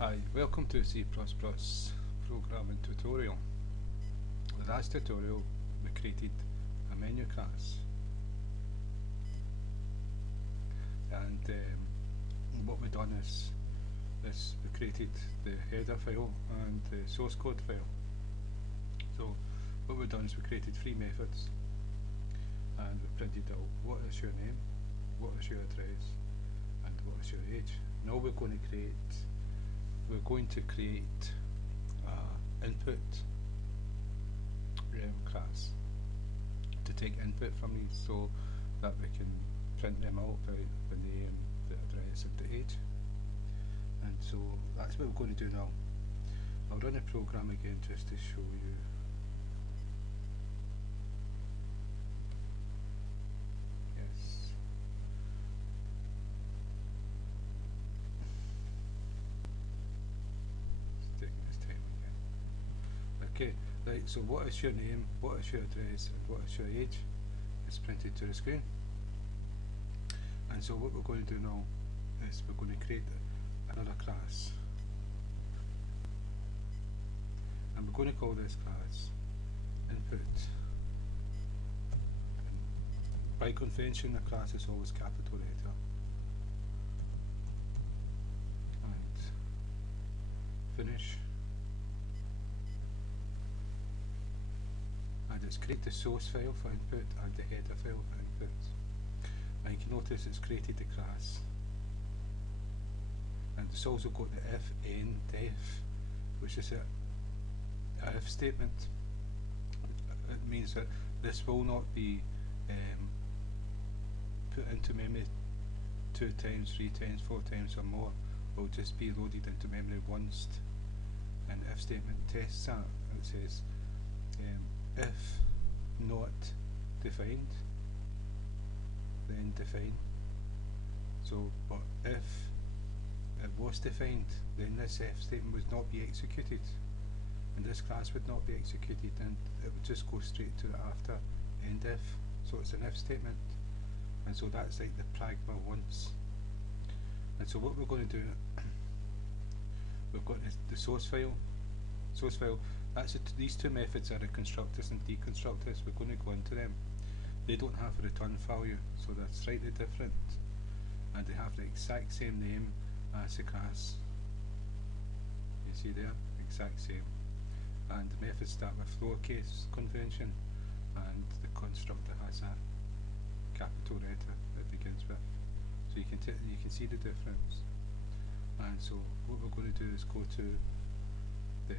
Hi, welcome to C++ programming tutorial. In the last tutorial we created a menu class, and what we've done is we created the header file and the source code file. So what we've done is we created three methods and we printed out what is your name, what is your address, and what is your age. Now we're going to create input class to take input from these so that we can print them out by the name, the address and the age. And so that's what we're going to do now. I'll run the program again just to show you. Yes. It's taking its time again. Okay, right, so what is your name, what is your address and what is your age is printed to the screen. And so what we're going to do now is we're going to create another class, and we're going to call this class input. And by convention the class is always capital letter, and finish, and it's create the source file for input and the header file for input. And you can notice it's created the class, and it's also got the if, end, def, which is a if statement. It means that this will not be put into memory 2 times, 3 times, 4 times or more. It will just be loaded into memory once. And if statement tests that. It says if not defined, then define. So, but if it was defined, then this if statement would not be executed, and this class would not be executed, and it would just go straight to the after end if. So it's an if statement, and so that's like the pragma once. And so what we're going to do, we've got the source file. That's these two methods are the constructors and deconstructors. We're going to go into them. They don't have a return value, so they're slightly different, and they have the exact same name as the class. You see there, exact same. And the methods start with lowercase convention, and the constructor has a capital letter it begins with. So you can see the difference. And so what we're going to do is go to the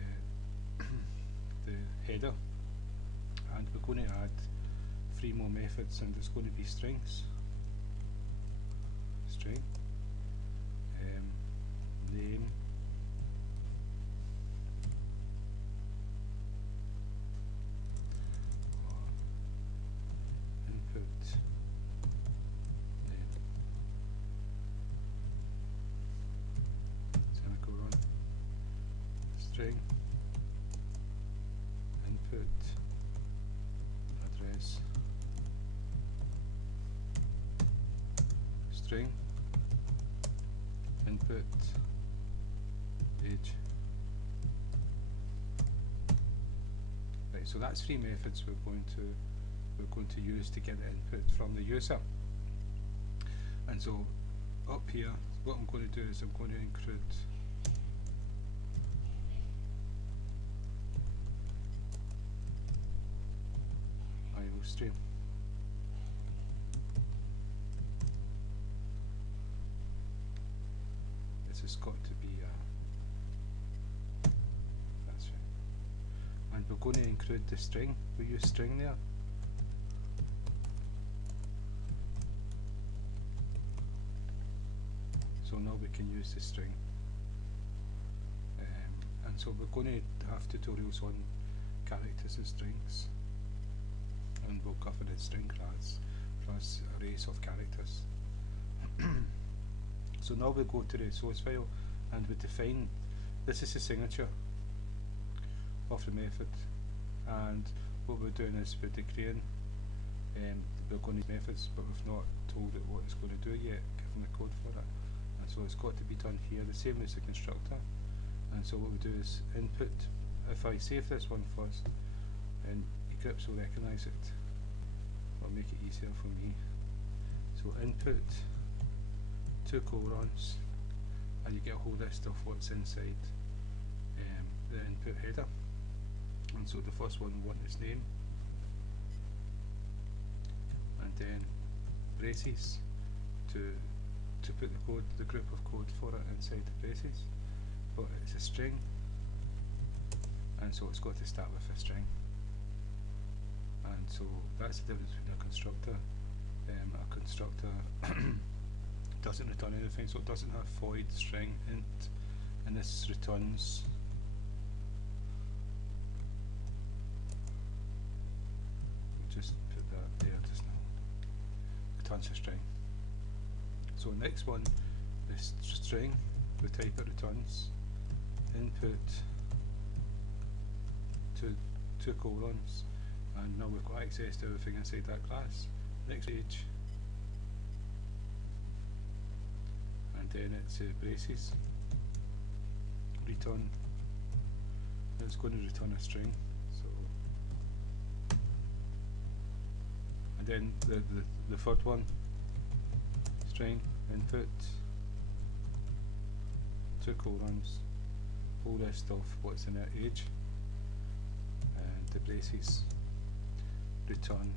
the header, and we're going to add 3 more methods, and it's going to be strings. String, name, input, name, semicolon, string, input, address, string, input, age. Right, so that's 3 methods we're going to use to get the input from the user. And so up here, what I'm going to do is I'm going to include IO stream. This has got to be that's right. And we're going to include the string. We use string there. So now we can use the string. And so we're going to have tutorials on characters and strings, and we'll cover the string class plus arrays of characters. So now we go to the source file, and we define, this is the signature of the method, and what we're doing is we're declaring we're going to use methods, but we've not told it what it's going to do yet, given the code for it. And so it's got to be done here, the same as the constructor. And so what we do is input, if I save this one first, and Eclipse will recognise it. It'll make it easier for me. So input 2 colons, and you get a whole list of what's inside the input header. And so the first one we want is name, and then braces to put the group of code for it inside the braces. But it's a string, and so it's got to start with a string. And so that's the difference between a constructor. A constructor doesn't return anything, so it doesn't have void, string, int, and this returns just put that there just now. Returns a string. So next one is string, the type it returns, input 2 colons, and now we've got access to everything inside that class. Next page, and then it's braces, return, it's going to return a string. So, and then the third one, string, input 2 colons, whole list of what's in that age, and the braces, return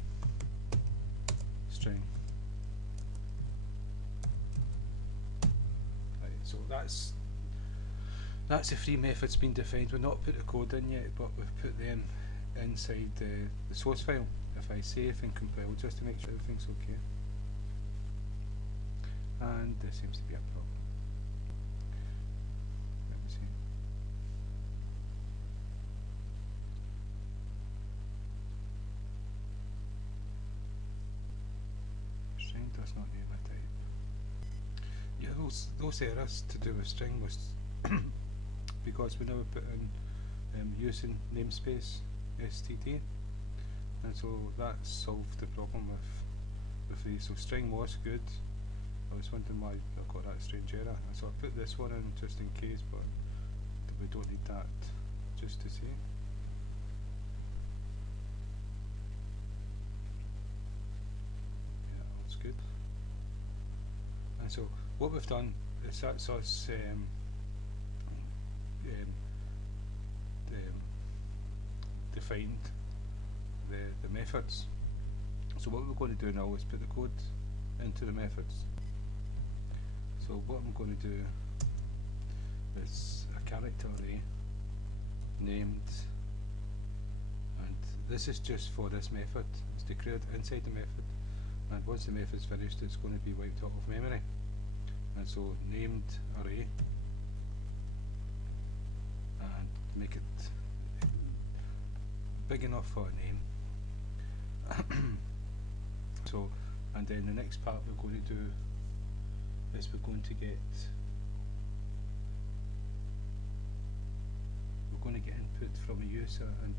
string. Right, so that's the 3 methods being defined. We've not put the code in yet, but we've put them inside the source file. If I save and compile, just to make sure everything's okay. And there seems to be a problem. Let me see. String does not name a type. Yeah, those errors to do with string was because we never put in using namespace std, and so that solved the problem with these. So string was good. I was wondering why I got that strange error, so I put this one in just in case, but we don't need that, just to see. Yeah, that's good. And so what we've done is that's us defined the methods. So what we're going to do now is put the code into the methods. So what I'm going to do is a character array named, and this is just for this method. It's declared inside the method, and once the method's finished, it's going to be wiped out of memory. And so named array, and make it big enough for a name. So, and then the next part we're going to do is we're going to get input from a user and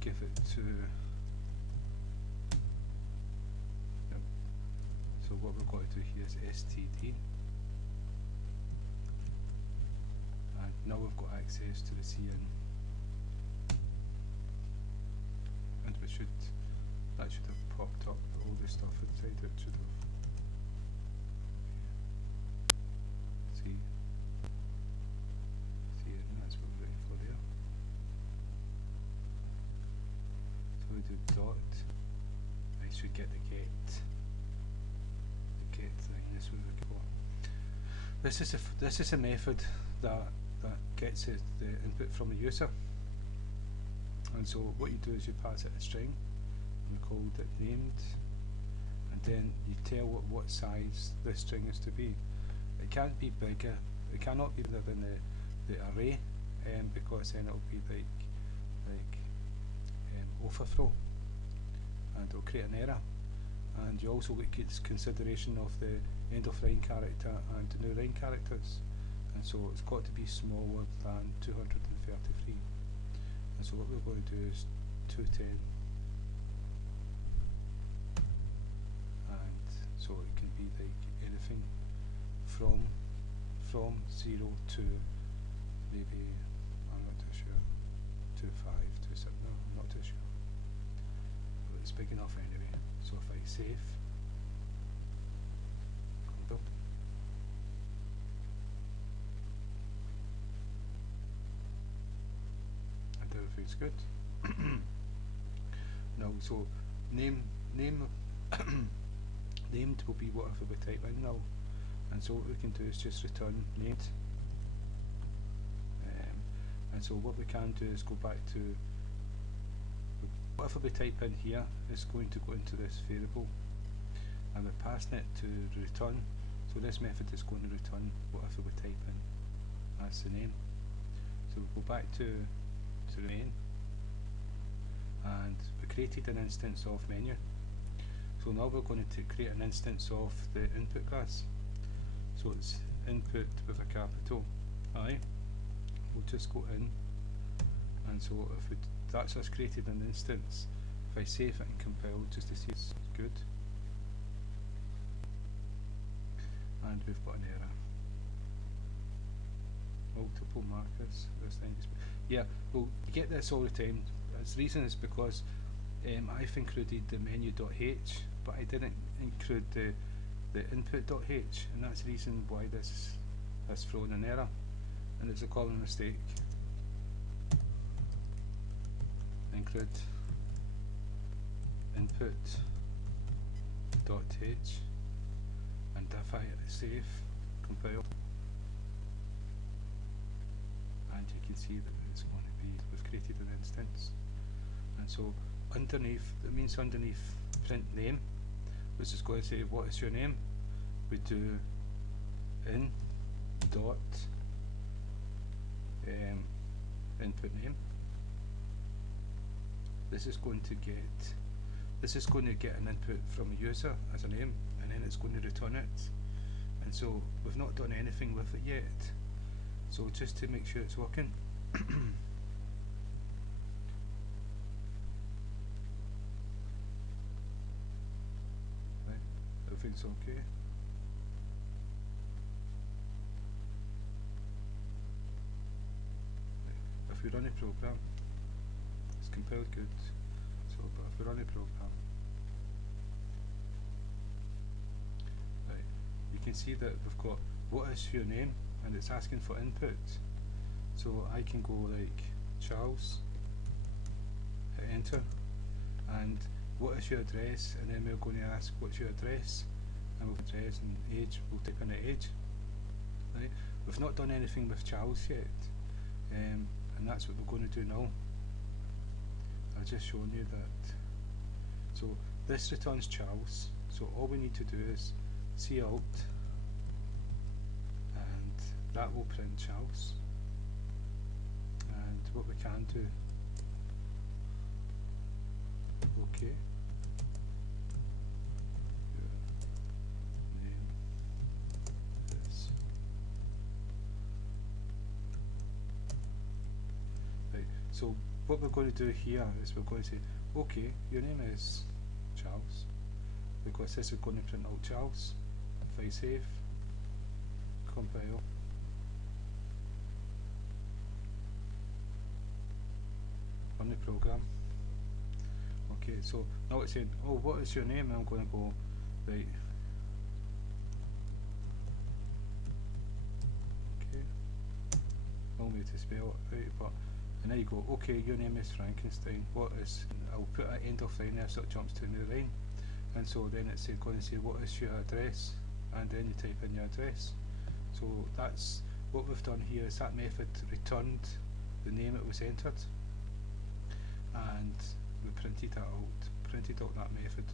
give it to. So what we're going to do here is std, and now we've got access to the cin, and that should have popped up all the stuff inside it. Should have. See, and that's what we're looking for there. So we do dot. I should get the get thing. This we're looking for. This is a method that gets the input from the user. And so what you do is you pass it a string. We called it named, and then you tell what size this string is to be. It can't be bigger. It cannot be bigger than the array, because then it'll be like overflow, and it'll create an error. And you also get consideration of the end of line character and the new line characters, and so it's got to be smaller than 233. And so what we're going to do is 210. So it can be like anything from 0 to maybe, I'm not too sure, 25, 27, no, I'm not too sure. But it's big enough anyway. So if I save, build, and everything's good. Now, so name named will be whatever we type in now, and so what we can do is just return named. And so what we can do is go back to whatever we type in here is going to go into this variable, and we're passing it to return. So this method is going to return whatever we type in. That's the name. So we'll go back to the main, and we created an instance of menu. So now we're going to create an instance of the input class. So it's input with a capital I. We'll just go in, and so if we that's us created an instance. If I save it and compile just to see it's good, and we've got an error. Multiple markers this time. Yeah, well, you get this all the time. The reason is because I've included the menu.h, but I didn't include the input.h, and that's the reason why this has thrown an error, and it's a common mistake. Include input.h, and if I save, compile, and you can see that it's going to be, we've created an instance. And so underneath, it means underneath print name, which is going to say what is your name, we do in dot input name. This is going to get an input from a user as a name, and then it's going to return it. And so we've not done anything with it yet, so just to make sure it's working, right, everything's okay. If we run a program, it's compiled good. So, but if we run a program, right, you can see that we've got what is your name, and it's asking for input. So I can go like Charles, hit enter, and what is your address, and then we're going to ask what's your address, and we'll address and age, we'll type in the age. Right, we've not done anything with Charles yet, and that's what we're going to do now. I've just shown you that. So this returns Charles, so all we need to do is cout, and that will print Charles. And what we can do, okay, your name is, right, so what we're going to do here is we're going to say, okay, your name is Charles, because this is going to print out Charles. If I save, compile, run the program. Okay, so now it's saying, oh, what is your name? And I'm going to go, right, okay, no way to spell it, right, but, and there you go, okay, your name is Frankenstein, what is, I'll put an end of line there so it jumps to the line, and so then it's going to say what is your address, and then you type in your address. So that's what we've done here, is that method returned the name it was entered, and we printed that out, that method.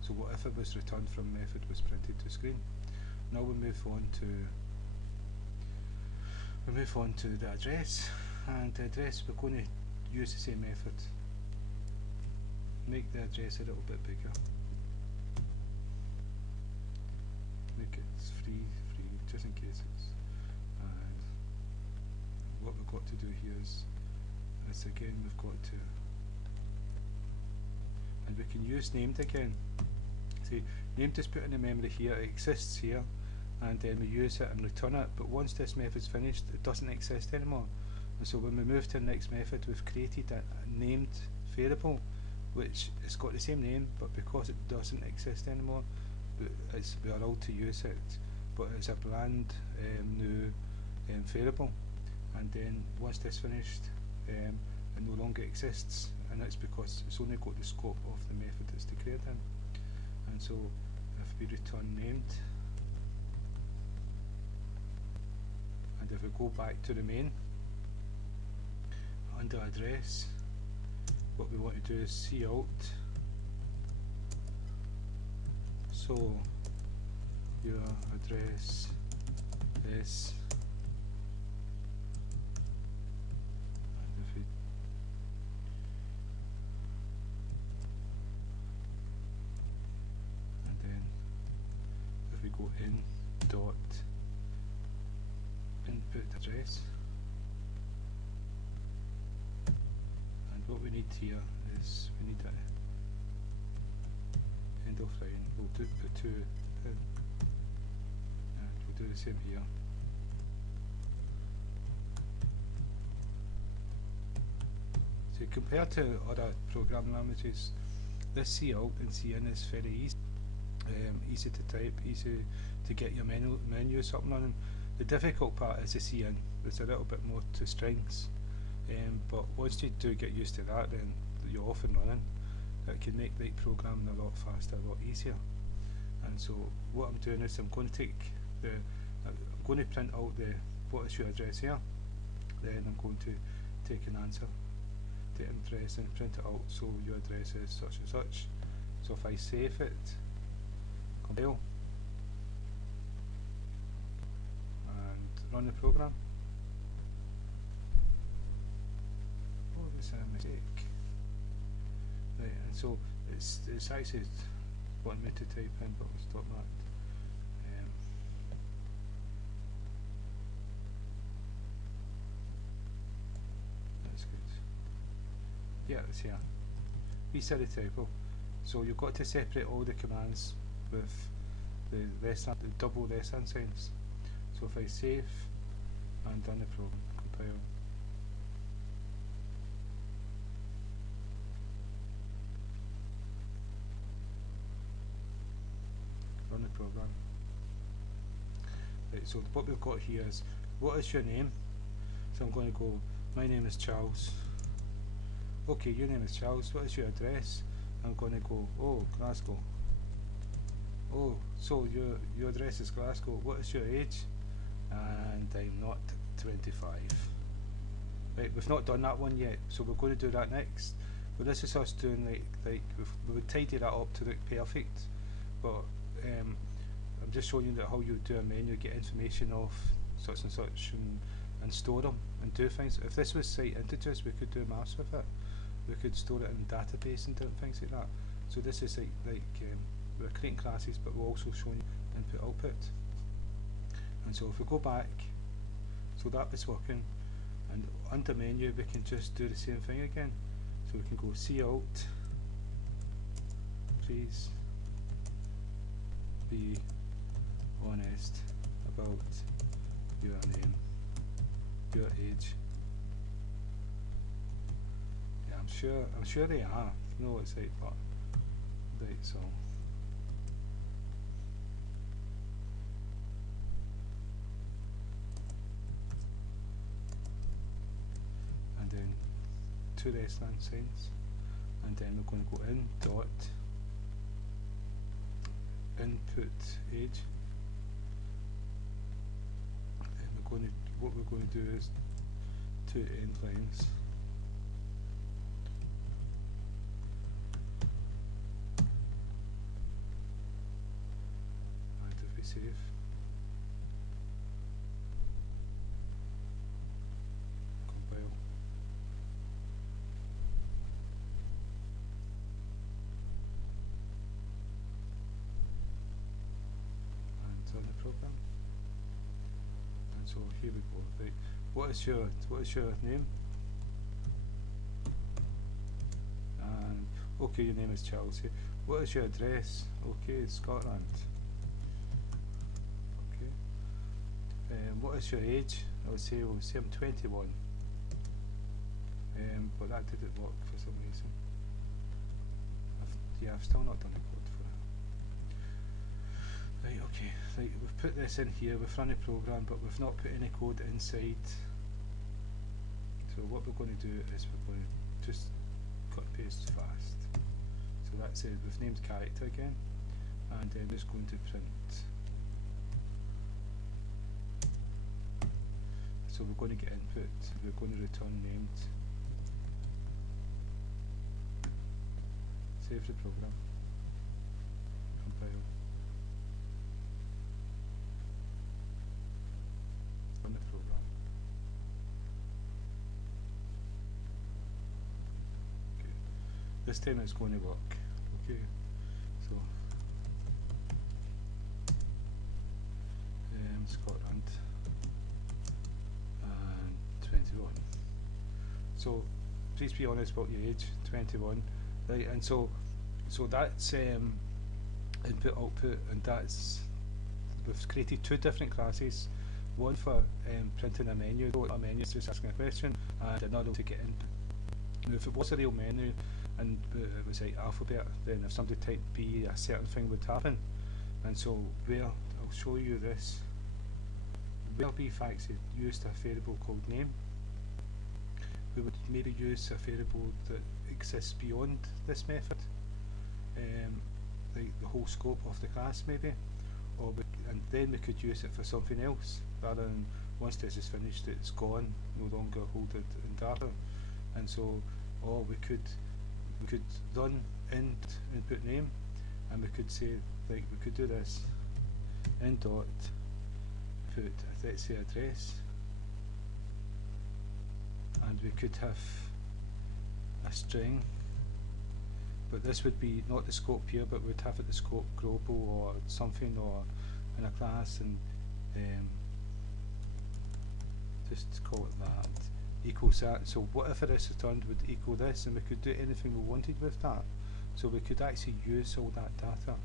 So whatever was returned from method was printed to screen. Now we move on to the address, and the address we're going to use the same method. Make the address a little bit bigger. Make it free, just in case it's. And what we've got to do here is again we've got to, and we can use named again. See, named is put in the memory here, it exists here, and then we use it and return it. But once this method's finished, it doesn't exist anymore. And so when we move to the next method, we've created a named variable which has got the same name, but because it doesn't exist anymore, we are allowed to use it, but it's a brand new variable. And then once this finished, it no longer exists, and that's because it's only got the scope of the method it's declared in. And so if we return named, and if we go back to the main, under address, what we want to do is cout, so your address is, and then if we go in dot input address, and what we need here is we need a end of line. We'll put 2 in, and we'll do the same here. So compared to other programming languages, this cout and cin is very easy. Easy to type, easy to get your menus up and running. The difficult part is the cin. There's a little bit more to strings, but once you do get used to that, then you're off and running. It can make like programming a lot faster, a lot easier. And so what I'm doing is I'm going to take I'm going to print out the what is your address here. Then I'm going to take an answer, the address, and print it out. So your address is such and such. So if I save it, compile, and run the program. Oh, there's a mistake. Right, and so it's actually wanting me to type in, but we'll stop that. That's good. Yeah, it's here. Reset the typo. So you've got to separate all the commands with the double less than signs. So if I save and done the program, compile, run the program. Right, so what we've got here is, what is your name? So I'm going to go, my name is Charles. Okay, your name is Charles. What is your address? I'm going to go, oh, Glasgow. Oh, so your address is Glasgow. What is your age? And I'm not 25. Right, we've not done that one yet, so we're going to do that next. But this is us doing we would tidy that up to look perfect. But I'm just showing you that how you do a menu, get information of such and such, and store them and do things. If this was site integers, we could do maths with it. We could store it in database and different things like that. So this is we're creating classes, but we're also showing input output. And so if we go back, so that was working, and under menu we can just do the same thing again. So we can go cout, please be honest about your name, your age. Yeah, I'm sure they are. No, it's like, but right, so. And then 2 less than signs, and then we're going to go in dot input age. And what we're going to do is 2 end lines. And if we save, compile, and run the program. And so here we go. Right. What is your name? And okay, your name is Chelsea. What is your address? Okay, Scotland. Okay. what is your age? I would say, we'll say I'm 21. But that didn't work for some reason. I've still not done a code for it. Right, okay, right, we've put this in here, we've run a program, but we've not put any code inside. So what we're going to do is we're going to just cut and paste fast. So that's it, we've named character again, and then just going to print. So we're going to get input, we're going to return named. Save the program, compile, run the program. Okay. This time it's going to work. Okay, so Scotland and 21. So please be honest about your age, 21. Right, and so that's input output, and that's, we've created two different classes, one for printing a menu. So a menu is just asking a question, and another to get input. Now if it was a real menu and it was like alphabet, then if somebody typed B, a certain thing would happen. And so where, I'll show you this, where we actually used a variable called name, we would maybe use a variable that exists beyond this method, like the whole scope of the class maybe, and then we could use it for something else, rather than once this is finished it's gone, no longer hold it in data. And so, or we could run input name, and we could say, like, we could do this, in dot put, let's say, address, and we could have a string, but this would be not the scope here, but we'd have it the scope global or something, or in a class, and just call it that, equals that. So whatever is returned would equal this, and we could do anything we wanted with that. So we could actually use all that data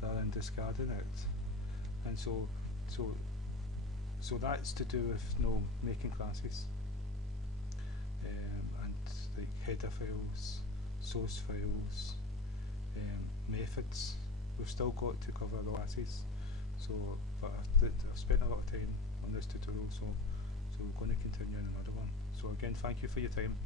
rather than discarding it. And so that's to do with making classes. And like header files, source files, methods. We've still got to cover the classes. So, but I've spent a lot of time on this tutorial, so we're going to continue in another one. So again, thank you for your time.